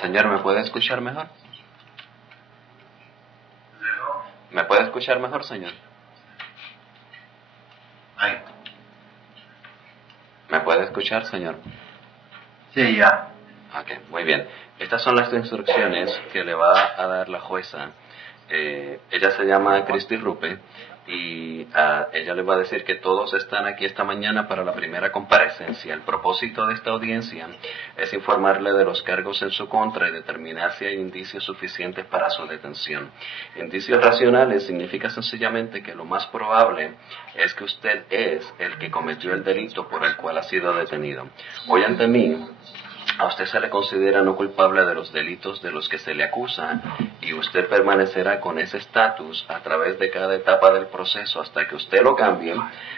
Señor, ¿me puede escuchar mejor? ¿Me puede escuchar mejor, señor? Ay. ¿Me puede escuchar, señor? Sí, ya. Ok, muy bien. Estas son las instrucciones que le va a dar la jueza. Ella se llama Ruppe y ella le va a decir que todos están aquí esta mañana para la primera comparecencia. El propósito de esta audiencia es informarle de los cargos en su contra y determinar si hay indicios suficientes para su detención. Indicios racionales significa sencillamente que lo más probable es que usted es el que cometió el delito por el cual ha sido detenido. Hoy ante mí, a usted se le considera no culpable de los delitos de los que se le acusa y usted permanecerá con ese estatus a través de cada etapa del proceso hasta que usted lo cambie.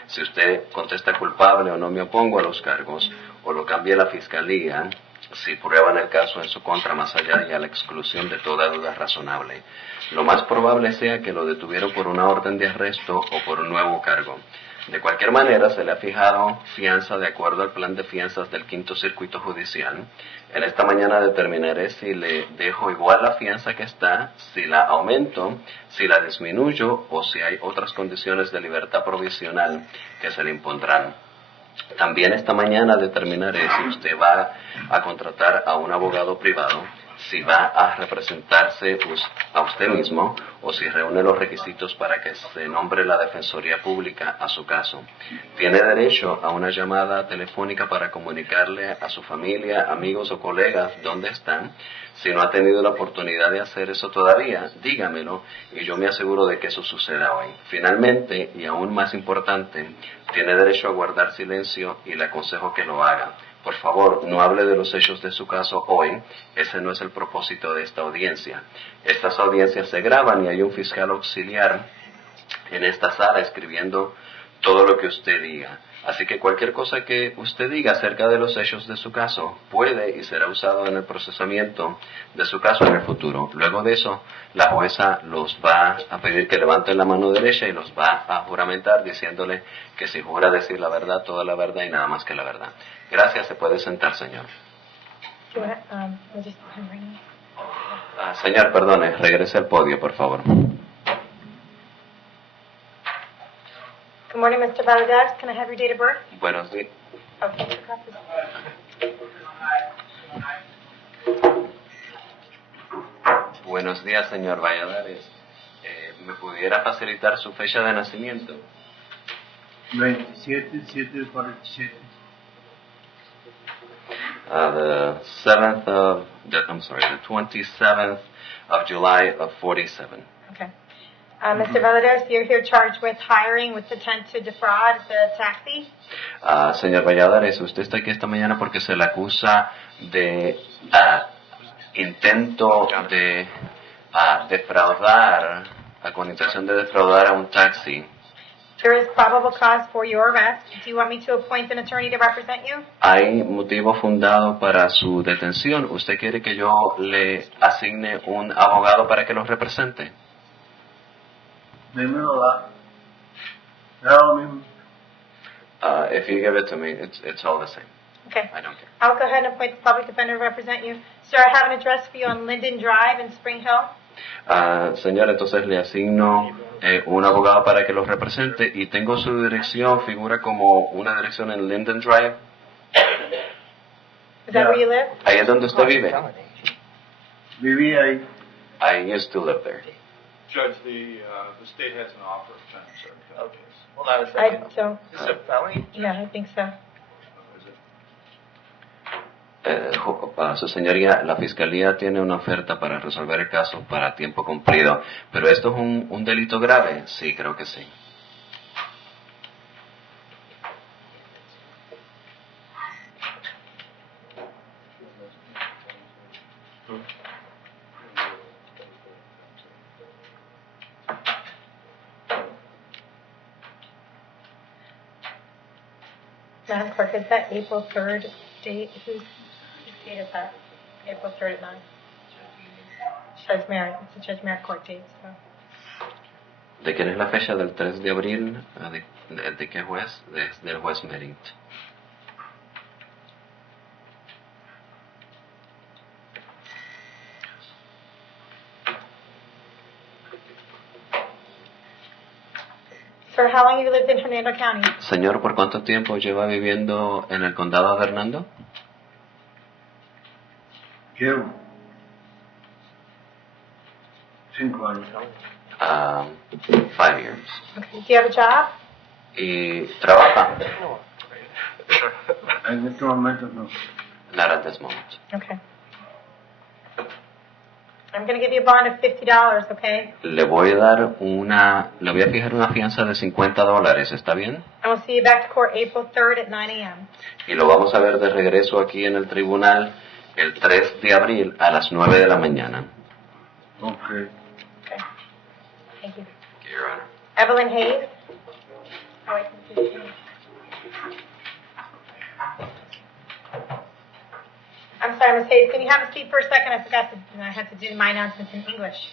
Si usted contesta culpable o no me opongo a los cargos, o lo cambie la fiscalía, si prueban el caso en su contra más allá y a la exclusión de toda duda razonable. Lo más probable sea que lo detuvieron por una orden de arresto o por un nuevo cargo. De cualquier manera, se le ha fijado fianza de acuerdo al plan de fianzas del Quinto Circuito Judicial. En esta mañana determinaré si le dejo igual la fianza que está, si la aumento, si la disminuyo o si hay otras condiciones de libertad provisional que se le impondrán. También esta mañana determinaré si usted va a contratar a un abogado privado, si va a representarse a usted mismo o si reúne los requisitos para que se nombre la Defensoría Pública a su caso. Tiene derecho a una llamada telefónica para comunicarle a su familia, amigos o colegas dónde están. Si no ha tenido la oportunidad de hacer eso todavía, dígamelo y yo me aseguro de que eso suceda hoy. Finalmente, y aún más importante, tiene derecho a guardar silencio y le aconsejo que lo haga. Por favor, no hable de los hechos de su caso hoy. Ese no es el propósito de esta audiencia. Estas audiencias se graban y hay un fiscal auxiliar en esta sala escribiendo todo lo que usted diga. Así que cualquier cosa que usted diga acerca de los hechos de su caso puede y será usado en el procesamiento de su caso en el futuro. Luego de eso, la jueza los va a pedir que levanten la mano derecha y los va a juramentar diciéndole que si jura decir la verdad, toda la verdad y nada más que la verdad. Gracias, se puede sentar, señor. Señor, perdone, regrese al podio, por favor. Good morning, Mr. Valladares. Can I have your date of birth? Buenos días. Okay. Buenos días, señor Valladares. ¿Me pudiera facilitar su fecha de nacimiento? 27/7/47. The 27th of July of 47. Okay. Mr. Valladares, you're here charged with hiring with intent to defraud the taxi. Señor Valladares, usted está aquí esta mañana porque se le acusa de intento de defraudar, con intención de defraudar a un taxi. There is probable cause for your arrest. Do you want me to appoint an attorney to represent you? Hay motivo fundado para su detención. ¿Usted quiere que yo le asigne un abogado para que lo represente? Me lo da. Da lo mismo. If you give it to me, it's all the same. Okay. I don't care. I'll go ahead and appoint the public defender to represent you. Sir, I have an address for you on Linden Drive in Spring Hill. Señor, entonces le asigno un abogado para que lo represente y tengo su dirección, figura como una dirección en Linden Drive. Is that where you live? Ahí es donde usted vive. Viví ahí. I used to live there. Judge, the state has an offer of penance. Okay. Hold on a I second. don't. Is this a felony? Yeah, I think so. Su señoría, la fiscalía tiene una oferta para resolver el caso para tiempo cumplido, pero ¿esto es un delito grave? Sí, creo que sí. Madam Clerk, is that April 3rd date? Whose date is that? April 3rd at 9. Judge Merritt. It's a Judge Merritt court date. So. ¿De quién es la fecha del 3 de abril? ¿De qué juez? Del juez Merritt. Sir, how long have you lived in Hernando County? Señor, ¿por cuánto tiempo lleva viviendo en el condado de Hernando? Llevo 5 años. 5 years. Okay. Do you have a job? ¿Y trabaja? En este momento no. Not at this moment. Okay. I'm going to give you a bond of $50, okay? Le voy a fijar una fianza de $50, ¿está bien? And we'll see you back to court April 3rd at 9 a.m. Y lo vamos a ver de regreso aquí en el tribunal el 3 de abril a las 9 de la mañana. Okay. Okay. Thank you. Your Honor. Evelyn Hayes. Oh, wait. I'm sorry, Ms. Hayes. Can you have a seat for a second? I had to do my announcements in English.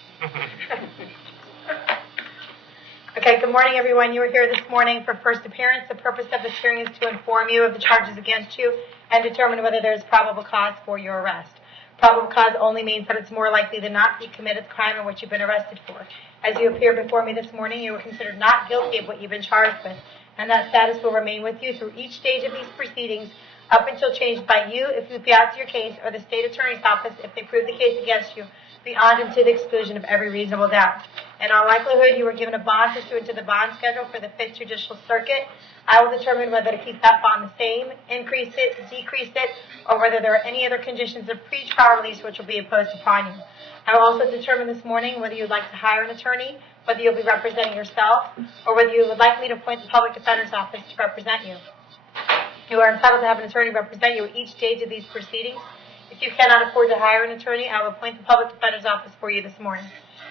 Okay, good morning, everyone. You are here this morning for first appearance. The purpose of this hearing is to inform you of the charges against you and determine whether there is probable cause for your arrest. Probable cause only means that it's more likely than not you committed the crime in which you've been arrested for. As you appear before me this morning, you were considered not guilty of what you've been charged with, and that status will remain with you through each stage of these proceedings up until changed by you if you fiat your case or the state attorney's office if they prove the case against you beyond and to the exclusion of every reasonable doubt. In all likelihood, you were given a bond pursuant to the bond schedule for the 5th Judicial Circuit. I will determine whether to keep that bond the same, increase it, decrease it, or whether there are any other conditions of pre-trial release which will be imposed upon you. I will also determine this morning whether you'd like to hire an attorney, whether you'll be representing yourself, or whether you would like me to appoint the Public Defender's Office to represent you. You are entitled to have an attorney represent you at each stage of these proceedings. If you cannot afford to hire an attorney, I will appoint the Public Defender's Office for you this morning.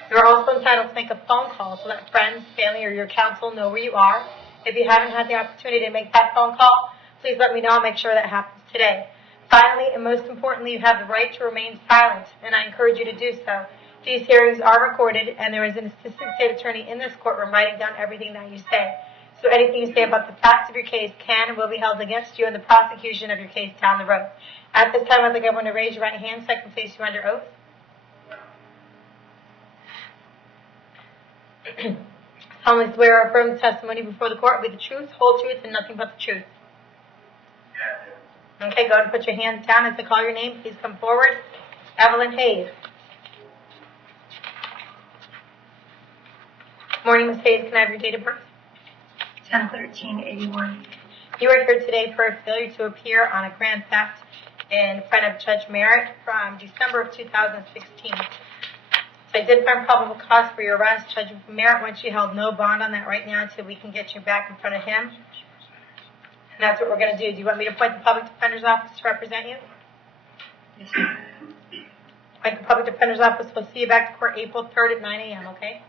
You are also entitled to make a phone call to let friends, family, or your counsel know where you are. If you haven't had the opportunity to make that phone call, please let me know. I'll make sure that happens today. Finally, and most importantly, you have the right to remain silent, and I encourage you to do so. These hearings are recorded, and there is an assistant state attorney in this courtroom writing down everything that you say. So anything you say about the facts of your case can and will be held against you in the prosecution of your case down the road. At this time, I'd like everyone to raise your right hand so I can place you under oath. Solemnly swear or affirm the testimony before the court will be the truth, whole truth, and nothing but the truth. Okay, go ahead and put your hands down. As I call your name, please come forward. Evelyn Hayes. Morning, Ms. Hayes. Can I have your date of birth? 10/13/81. You are here today for a failure to appear on a grand theft in front of Judge Merritt from December of 2016. So I did find probable cause for your arrest. Judge Merritt wants you held no bond on that right now until we can get you back in front of him. And that's what we're going to do. Do you want me to appoint the Public Defender's Office to represent you? Yes, sir. Appoint the Public Defender's Office. We'll see you back to court April 3rd at 9 a.m., okay?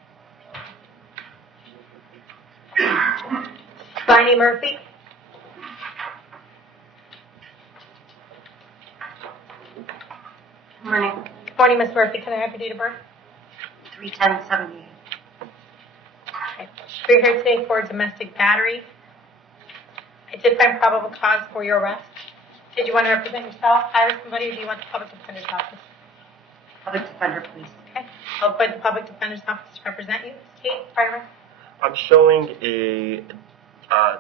Barney Murphy. Good morning. Good morning, Ms. Murphy. Can I have your date of birth? 3/10/78. Okay. We're here today for domestic battery. I did find probable cause for your arrest. Did you want to represent yourself, hire somebody, or do you want the Public Defender's Office? Public defender, please. Okay. I'll appoint the Public Defender's Office to represent you. State, fireman. I'm showing a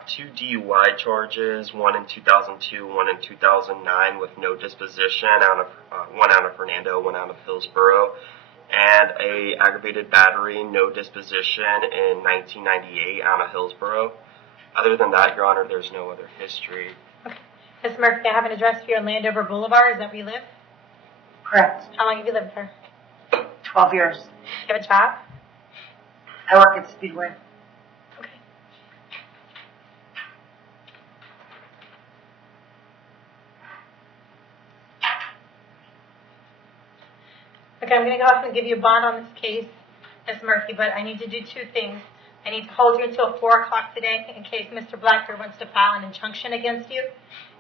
2 DUI charges, one in 2002, one in 2009, with no disposition. One out of Hernando, one out of Hillsborough, and a aggravated battery, no disposition in 1998 out of Hillsborough. Other than that, Your Honor, there's no other history. Okay. Ms. Murphy, I have an address for you on Landover Boulevard. Is that where you live? Correct. How long have you lived there? 12 years. Do you have a job? I work at Speedway. Okay. Okay, I'm going to go ahead and give you a bond on this case, Ms. Murphy, but I need to do two things. I need to hold you until 4 o'clock today in case Mr. Blackbeard wants to file an injunction against you.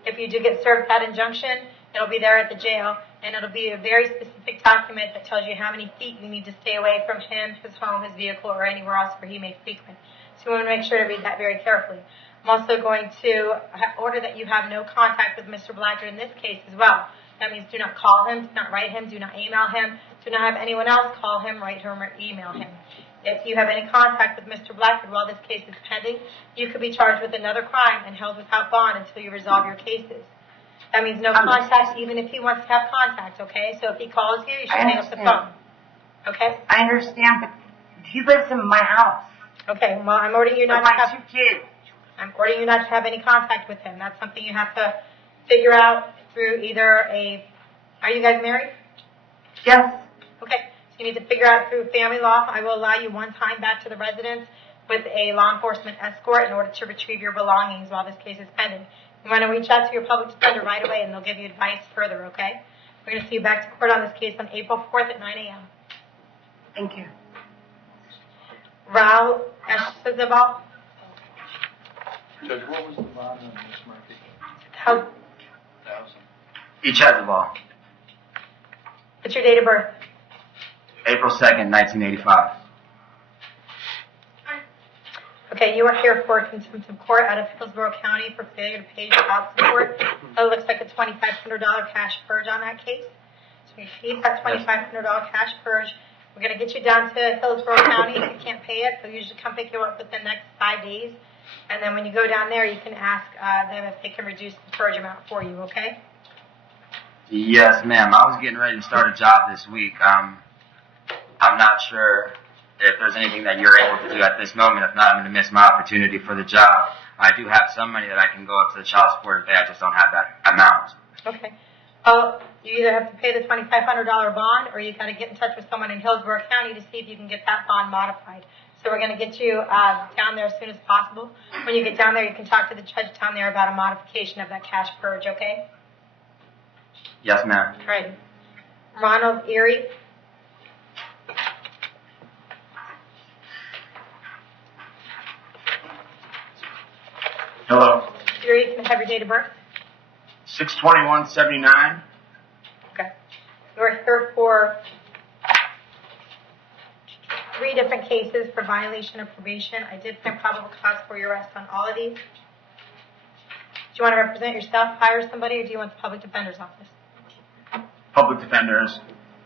If you do get served that injunction, it'll be there at the jail, and it'll be a very specific document that tells you how many feet you need to stay away from him, his home, his vehicle, or anywhere else where he may frequent. So we want to make sure to read that very carefully. I'm also going to order that you have no contact with Mr. Blackbeard in this case as well. That means do not call him, do not write him, do not email him, do not have anyone else call him, write him, or email him. If you have any contact with Mr. Blackford while this case is pending, you could be charged with another crime and held without bond until you resolve your cases. That means no contact even if he wants to have contact, okay? So if he calls you, you should hang up the phone. Okay? I understand, but he lives in my house. Okay, well, I'm ordering you not With to my have... 2 kids. I'm ordering you not to have any contact with him. That's something you have to figure out through either a... Are you guys married? Yes. Okay, so you need to figure out through family law. I will allow you one time back to the residence with a law enforcement escort in order to retrieve your belongings while this case is pending. You want to reach out to your public defender right away and they'll give you advice further, okay? We're going to see you back to court on this case on April 4th at 9 a.m. Thank you. Raul Escobar, Judge, what was the bond on this Murphy? how, 1,000. Each has the ball. what's your date of birth? April 2nd, 1985. Okay, you are here for contempt of court out of Hillsborough County for failure to pay child support. It looks like a $2,500 cash purge on that case. So you paid that $2,500 cash purge. We're going to get you down to Hillsborough County. If you can't pay it, they'll usually come pick you up within the next 5 days. And then when you go down there, you can ask them if they can reduce the purge amount for you, okay? Yes, ma'am. I was getting ready to start a job this week. I'm not sure if there's anything that you're able to do at this moment. If not, I'm going to miss my opportunity for the job. I do have some money that I can go up to the child support and pay. I just don't have that amount. Okay. You either have to pay the $2,500 bond or you got to get in touch with someone in Hillsborough County to see if you can get that bond modified. So we're going to get you down there as soon as possible. When you get down there, you can talk to the judge down there about a modification of that cash purge, okay? Yes, ma'am. All right. Ronald Erie. Hello. Erie, can I have your date of birth? 6/21/79. Okay. You're here for 3 different cases for violation of probation. I did find probable cause for your arrest on all of these. Do you want to represent yourself, hire somebody, or do you want the public defender's office? Public defenders.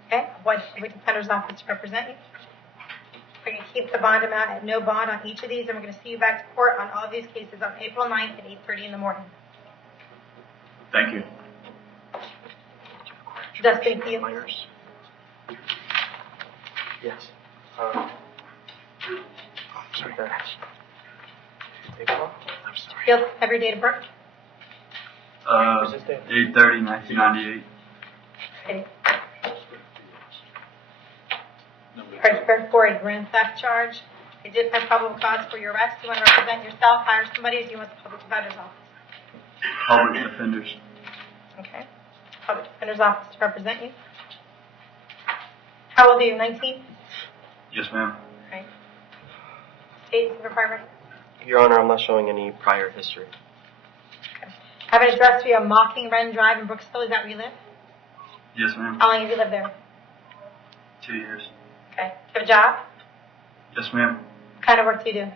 Okay, I want the public defender's office to represent you. We're going to keep the bond amount at no bond on each of these, and we're going to see you back to court on all of these cases on April 9th at 8:30 in the morning. Thank you. Dustin Fields. Yes. Sorry. Fields, have your date of birth? 8/30/1998. Okay. Are you here for a grand theft charge? I did find probable cause for your arrest. Do you want to represent yourself, hire somebody, or do you want the public defender's office? Public defenders. Okay. Public defender's office to represent you. How old are you, 19? Yes, ma'am. Okay. State requirement. Your Honor, I'm not showing any prior history. Okay. Have an address for you on Mocking Wren Drive in Brooksville. Is that where you live? Yes, ma'am. How long have you lived there? 2 years. Okay. Do you have a job? Yes, ma'am. What kind of work do you do?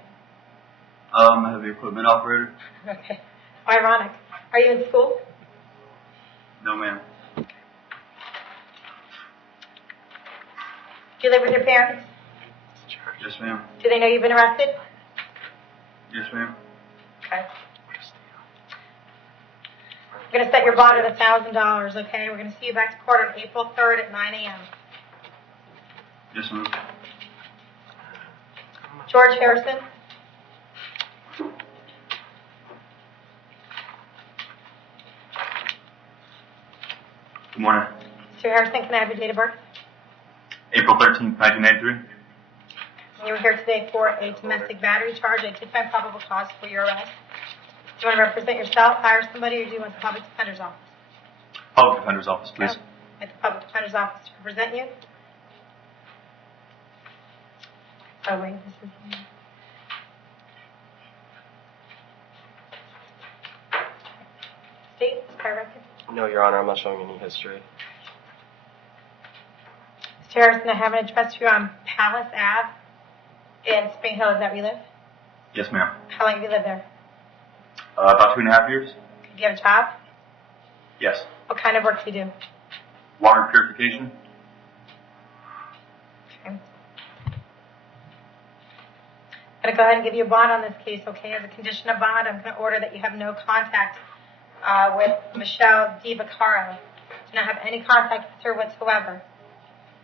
I'm a heavy equipment operator. Okay. Ironic. Are you in school? No, ma'am. Do you live with your parents? Yes, ma'am. Do they know you've been arrested? Yes, ma'am. Okay. We're going to set your bond at $1,000, okay? We're going to see you back to court on April 3rd at 9 a.m. Yes, ma'am. George Harrison. Good morning. Mr. Harrison, can I have your date of birth? April 13th, 1983. You were here today for a domestic battery charge. I did find probable cause for your arrest. Do you want to represent yourself, hire somebody, or do you want the public defender's office? Public defender's office, please. At the public defender's office to represent you. Oh, wait, this is... State, prior record. No, Your Honor, I'm not showing any history. Mr. Harrison, I have an address for you on Palace Ave in Spring Hill. Is that where you live? Yes, ma'am. How long have you lived there? About 2.5 years. Do you have a job? Yes. What kind of work do you do? Water purification. Okay. going to go ahead and give you a bond on this case, okay? As a condition of bond, I'm going to order that you have no contact with Michelle DiVaccaro. Do not have any contact with her whatsoever.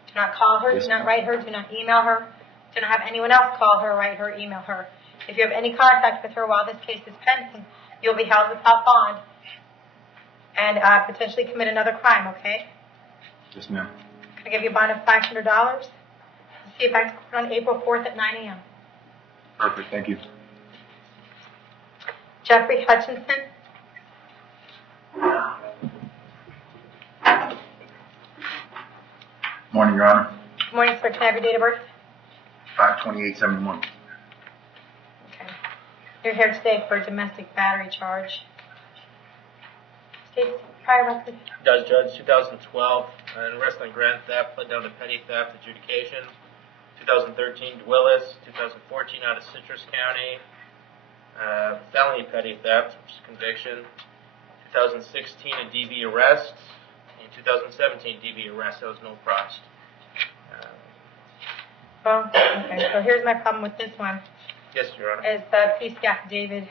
Do not call her, do not write her, do not email her. Do not have anyone else call her, write her, email her. If you have any contact with her while this case is pending, you'll be held without bond and potentially commit another crime, okay? Yes, ma'am. I'm going to give you a bond of $500. See you back to court on April 4th at 9 a.m. Perfect. Thank you. Jeffrey Hutchinson. Morning, Your Honor. Good morning, sir. Can I have your date of birth? 5/28/71. Okay. You're here today for a domestic battery charge. State prior record. Does Judge 2012 and arrest on grand theft, pled down to petty theft adjudication. 2013 Willis, 2014 out of Citrus County, felony petty theft, which is conviction. 2016 a DV arrest. In 2017 DV arrest, that was no prost. Well, okay. So here's my problem with this one. Yes, Your Honor. Is the PC affidavit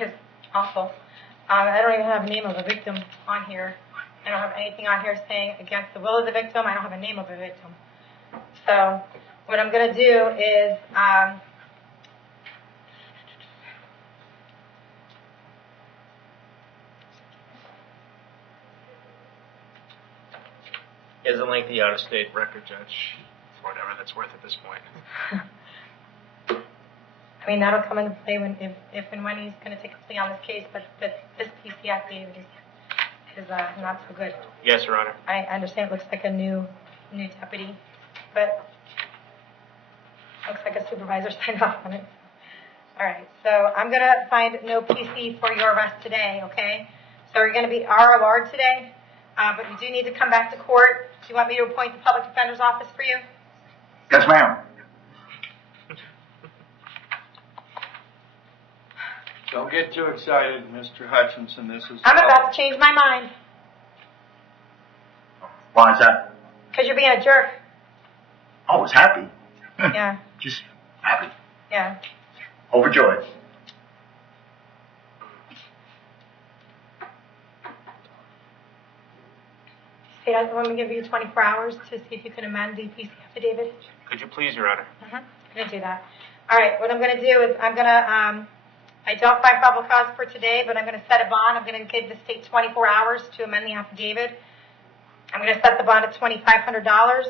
is awful. I don't even have a name of a victim on here. I don't have anything on here saying against the will of the victim. I don't have a name of a victim. So what I'm going to do is He has a lengthy out-of-state record, Judge, for whatever that's worth at this point. I mean, that'll come into play when, if and when he's going to take a plea on this case, but this PC affidavit is not so good. Yes, Your Honor. I understand it looks like a new deputy, but looks like a supervisor signed off on it. All right, so I'm going to find no PC for your arrest today, okay? So you're going to be ROR today, but you do need to come back to court. Do you want me to appoint the public defender's office for you? Yes, ma'am. Don't get too excited, Mr. Hutchinson. This is. I'm about to change my mind Why is that? because you're being a jerk. I was happy. Yeah, Just happy. yeah. Overjoyed. State, I want to give you 24 hours to see if you can amend the PC affidavit. Could you please, Your Honor? I'm going to do that. All right, what I'm going to do is I'm going to, I don't find probable cause for today, but I'm going to set a bond. I'm going to give the state 24 hours to amend the affidavit. I'm going to set the bond at $2,500. I'm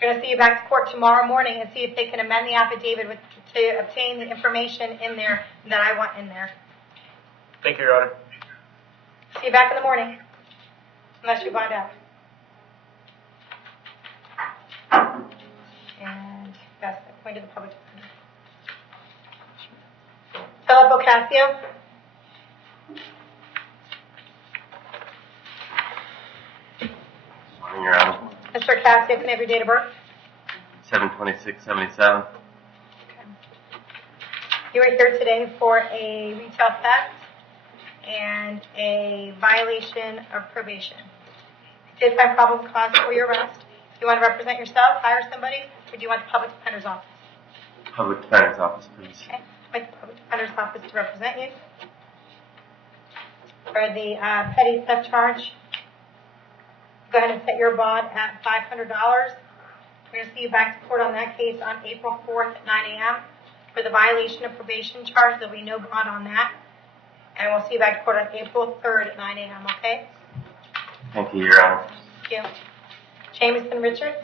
going to see you back to court tomorrow morning and see if they can amend the affidavit to obtain the information in there that I want in there. Thank you, Your Honor. See you back in the morning, unless you bond out. And that's appointed the public defender. Philip Ocasio. Morning, Your Honor. Mr. Ocasio, can I have your date of birth? 7/26/77. You are here today for a retail theft and a violation of probation. You did find probable cause for your arrest. Do you want to represent yourself, hire somebody, or do you want the public defender's office? Public Defender's Office, please. Okay, like the public defender's office to represent you. For the petty theft charge, go ahead and set your bond at $500. We're going to see you back to court on that case on April 4th at 9 a.m. For the violation of probation charge, there'll be no bond on that. And we'll see you back to court on April 3rd at 9 a.m., okay? Thank you, Your Honor. Thank you. Jameson Richard.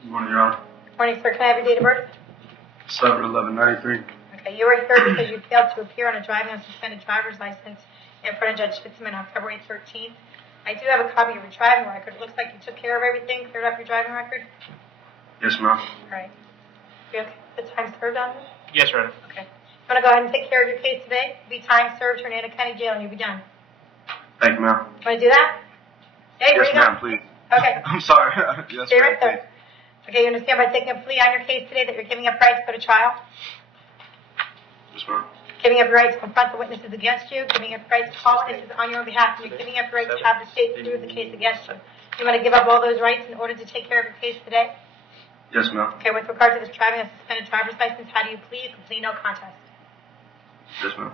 Good morning, Your Honor. Morning, sir. Can I have your date of birth? 7/11/93. Okay, you were here because you failed to appear on a driving unsuspended driver's license in front of Judge Fitzman on February 13th. I do have a copy of your driving record. It looks like you took care of everything, cleared up your driving record. Yes, ma'am. All right. You okay with the time served on it? Yes, Your Honor. Okay. You want to go ahead and take care of your case today? Be time served, Hernando County Jail, and you'll be done. Thank you, ma'am. Want to do that? Hey, where Yes, you going? ma'am, please. Okay. I'm sorry. Yes, Stay ma'am, right there. Okay, you understand by taking a plea on your case today that you're giving up your right to go to trial? please. Yes, ma'am. Giving up your right to confront the witnesses against you, giving up your right to call witnesses on your behalf, and you're giving up your right to have the state prove the case against you. You You want to give up all those rights in order to take care of your case today? Yes, ma'am. Okay, with regard to this driving a suspended driver's license, how do you plead? Plea no contest. Yes, ma'am.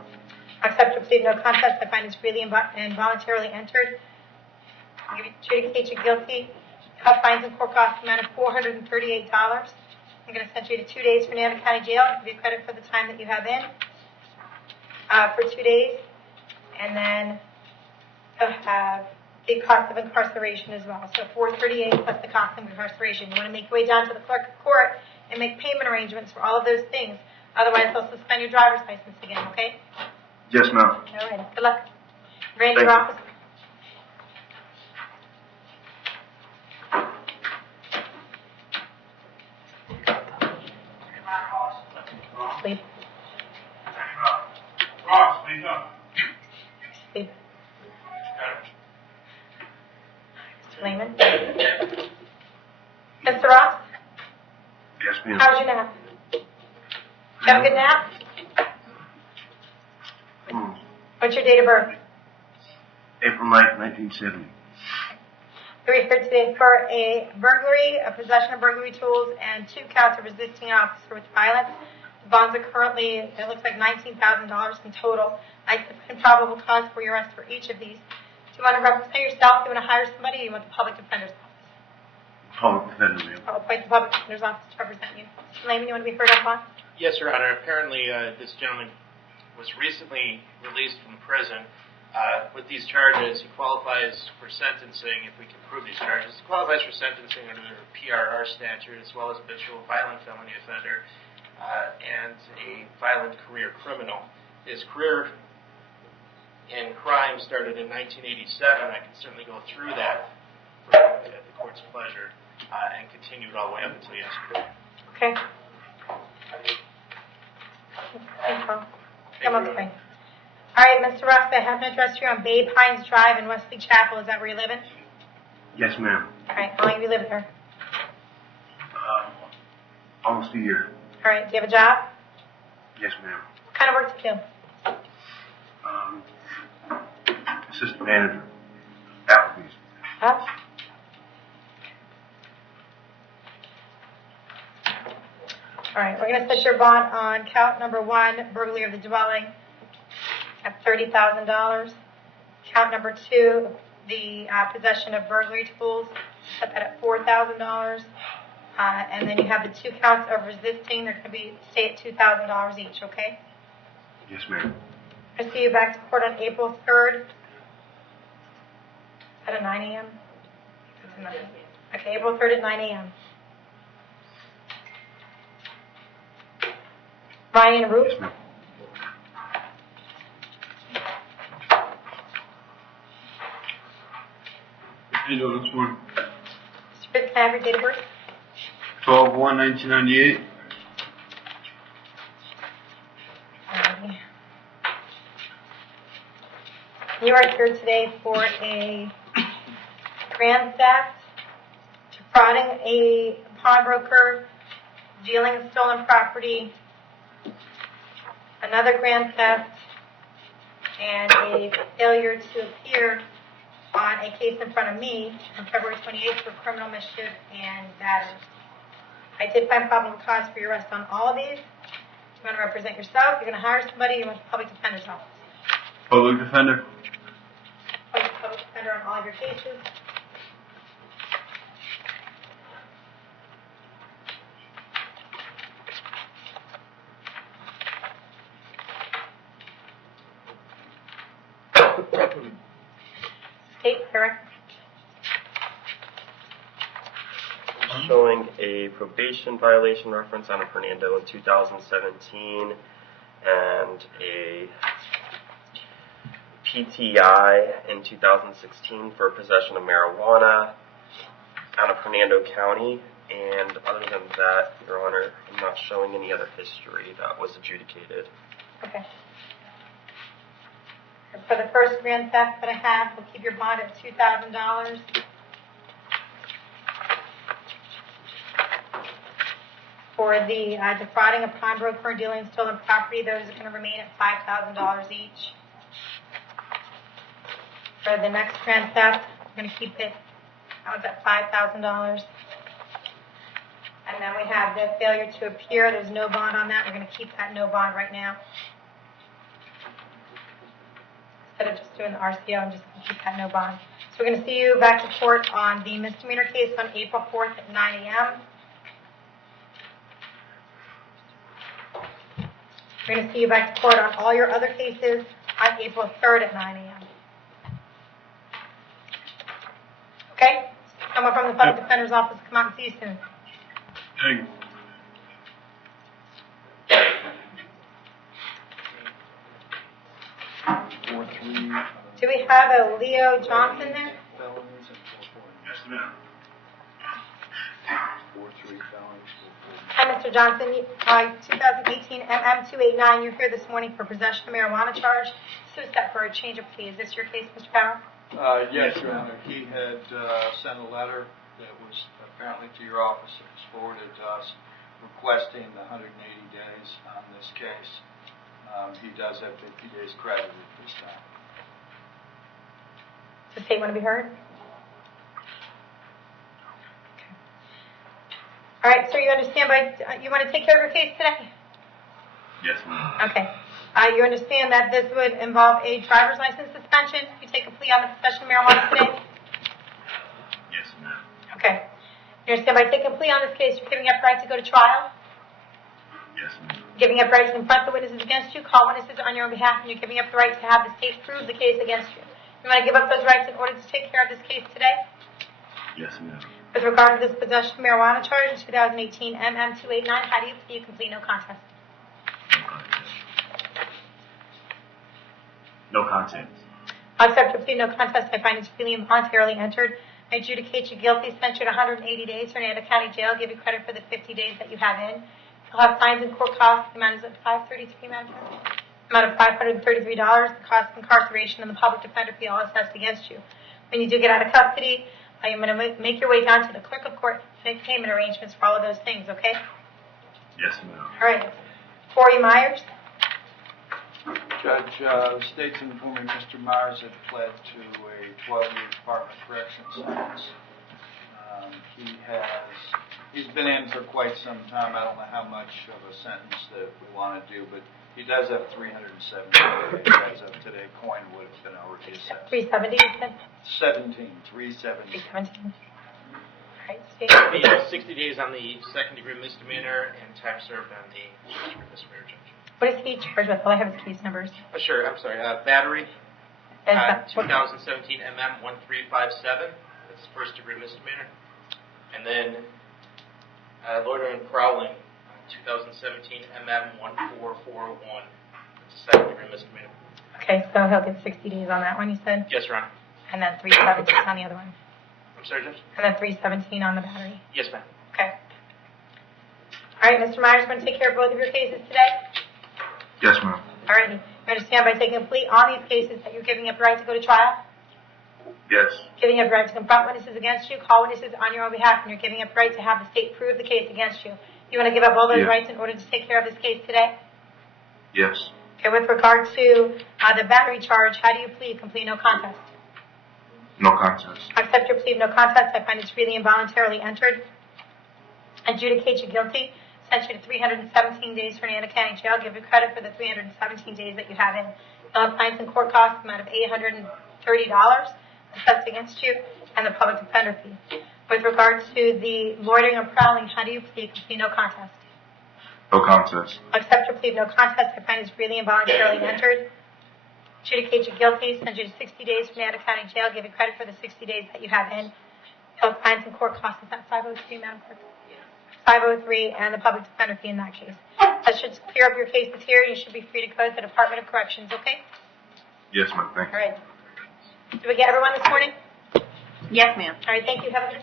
Accept your plea no contest. I find it's freely and voluntarily entered. You adjudicate you guilty. Cut fines and court costs amount of $438. I'm going to send you to 2 days for Hernando County Jail. Give you credit for the time that you have in for 2 days. And then you'll have the cost of incarceration as well. So $438 plus the cost of incarceration. You want to make your way down to the clerk of court and make payment arrangements for all of those things. Otherwise, they'll suspend your driver's license again, okay? Yes, ma'am. All right. Good luck. Randy, Thank your you. office. Sleep. Ross, please up. Sleep. Mr. Lehman. Mr. Ross, Yes, ma'am. how was your nap? Did you have a good nap? What's your date of birth? April 9th, 1970. We're here today for a burglary, a possession of burglary tools, and 2 counts of resisting an officer with violence. The bonds are currently, it looks like $19,000 in total. I find probable cause for your arrest for each of these. Do you want to represent yourself? Do you want to hire somebody, or do you want the public defender's office? Public defender, ma'am. I'll appoint the public defender's office to represent you. Mr. Lehman, you want to be heard upon? Yes, Your Honor. Apparently, this gentleman was recently released from prison. With these charges, he qualifies for sentencing, if we can prove these charges. He qualifies for sentencing under the PRR statute, as well as habitual violent felony offender and a violent career criminal. His career in crime started in 1987. I can certainly go through that at the court's pleasure and continued all the way up until yesterday. Okay. Thanks, Paul. Come up, Frank. All right, Mr. Ross, I have an address here on Bay Pines Drive in Wesley Chapel. Is that where you live in? Yes, ma'am. All right, how long have you lived there? Almost a year. All right, do you have a job? Yes, ma'am. What kind of work do you do? Assistant manager. Applebee's. Huh? All right, we're going to set your bond on count number 1, burglary of the dwelling, at $30,000. Count number 2, the possession of burglary tools, set that at $4,000. And then you have the 2 counts of resisting. They're going to stay at $2,000 each, okay? Yes, ma'am. I'll see you back to court on April 3rd at 9 a.m. Okay, April 3rd at 9 a.m. Ryan Ruppe. Yes, ma'am. How you doing this morning? Mr. Fitz, can I have your date of birth? 12/1/1998. You are here today for a grand theft, defrauding a pawnbroker, dealing in stolen property, another grand theft, and a failure to appear on a case in front of me on February 28th for criminal mischief and battery. I did find probable cause for your arrest on all of these. You want to represent yourself, you're going to hire somebody, you want the public defender's office. Public defender. Public defender on all of your cases. State, correct? Showing a probation violation reference on a Hernando in 2017 and a PTI in 2016 for possession of marijuana out of Hernando County. And other than that, Your Honor, I'm not showing any other history that was adjudicated. Okay. For the first grand theft that I have, we'll keep your bond at $2,000. For the defrauding a pawnbroker and dealing in stolen property, those are going to remain at $5,000 each. For the next grand theft, we're going to keep it That was at $5,000. And then we have the failure to appear. There's no bond on that. We're going to keep that no bond right now. Instead of just doing the RCO, I'm just going to keep that no bond. So we're going to see you back to court on the misdemeanor case on April 4th at 9 a.m. We're going to see you back to court on all your other cases on April 3rd at 9 a.m. Okay? Someone from the public defender's office come out and see you soon. Thank you. Do we have a Leo Johnson there? Yes, ma'am. Hi, Mr. Johnson. 2018 MM289. You're here this morning for possession of marijuana charge. Sue set for a change of plea. Is this your case, Mr. Power? Yes, Your Honor. He had sent a letter that was apparently to your office that was forwarded to us requesting the 180 days on this case. He does have 50 days credited this time. Does the state want to be heard? Okay. All right, sir, you understand you want to take care of your case today? Yes, ma'am. Okay. You understand that this would involve a driver's license suspension if you take a plea on the possession of marijuana today? Yes, ma'am. Okay. You understand by taking a plea on this case, you're giving up right to go to trial, Yes, ma'am. giving up right to confront the witnesses against you, call witnesses on your behalf, and you're giving up the right to have the state prove the case against you. You want to give up those rights in order to take care of this case today? Yes, ma'am. With regard to this possession of marijuana charge in 2018 MM289, how do you plead complete no contest? No contest. I'll accept your plea no contest. I find it's freely and voluntarily entered. I adjudicate you guilty, sent you to 180 days for Hernando County Jail, give you credit for the 50 days that you have in. You'll have fines and court costs. The amount is at $533, Madam Clerk. Amount of $533. The cost of incarceration and the public defender fee all assessed against you. When you do get out of custody, I am going to make your way down to the clerk of court to make payment arrangements for all of those things, okay? Yes, ma'am. All right. Corey Myers. Judge, the state's informing Mr. Myers had pled to a 12-year Department of Corrections sentence. He's been in for quite some time. I don't know how much of a sentence that we want to do, but he does have 370 days as of today. Coin would have been already assessed. 370, you said? 370. 317. All right, Steve. It'll be 60 days on the second-degree misdemeanor and time served on the first-degree misdemeanor, Judge. What is he charged with? All I have is case numbers. Sure, I'm sorry. Battery, Is that- 2017 MM1357. That's first-degree misdemeanor. And then loitering and prowling, 2017 MM1441. That's a second-degree misdemeanor. Okay, so he'll get 60 days on that one, you said? Yes, Your Honor. And then 317 on the other one. I'm sorry, Judge? And then 317 on the battery. Yes, ma'am. Okay. All right, Mr. Myers, going to take care of both of your cases today? Yes, ma'am. All right. You understand by taking a plea on these cases that you're giving up the right to go to trial? Yes. Giving up the right to confront witnesses against you, call witnesses on your own behalf, and you're giving up the right to have the state prove the case against you. You want to give up all those Yeah. rights in order to take care of this case today? Yes. Okay, with regard to the battery charge, how do you plead? Complete no contest. No contest. I accept your plea of no contest. I find it's freely and voluntarily entered. Adjudicate you guilty. Sent you to 317 days for Hernando County Jail. Give you credit for the 317 days that you have in. You'll have fines and court costs amount of $830 assessed against you, and the public defender fee. With regard to the loitering and prowling, how do you plead? Complete no contest. No contest. I accept your plea of no contest. I find it's freely and voluntarily entered. Adjudicate you guilty. Send you to 60 days for Hernando County Jail. Give you credit for the 60 days that you have in. You'll have fines and court costs. Is that 503, Madam Clerk? 503 and the public defender fee in that case. That should clear up your cases here. You should be free to go to the Department of Corrections, okay? Yes, ma'am. Thank All you. right. Did we get everyone this morning? Yes, ma'am. All right, thank you. Have a good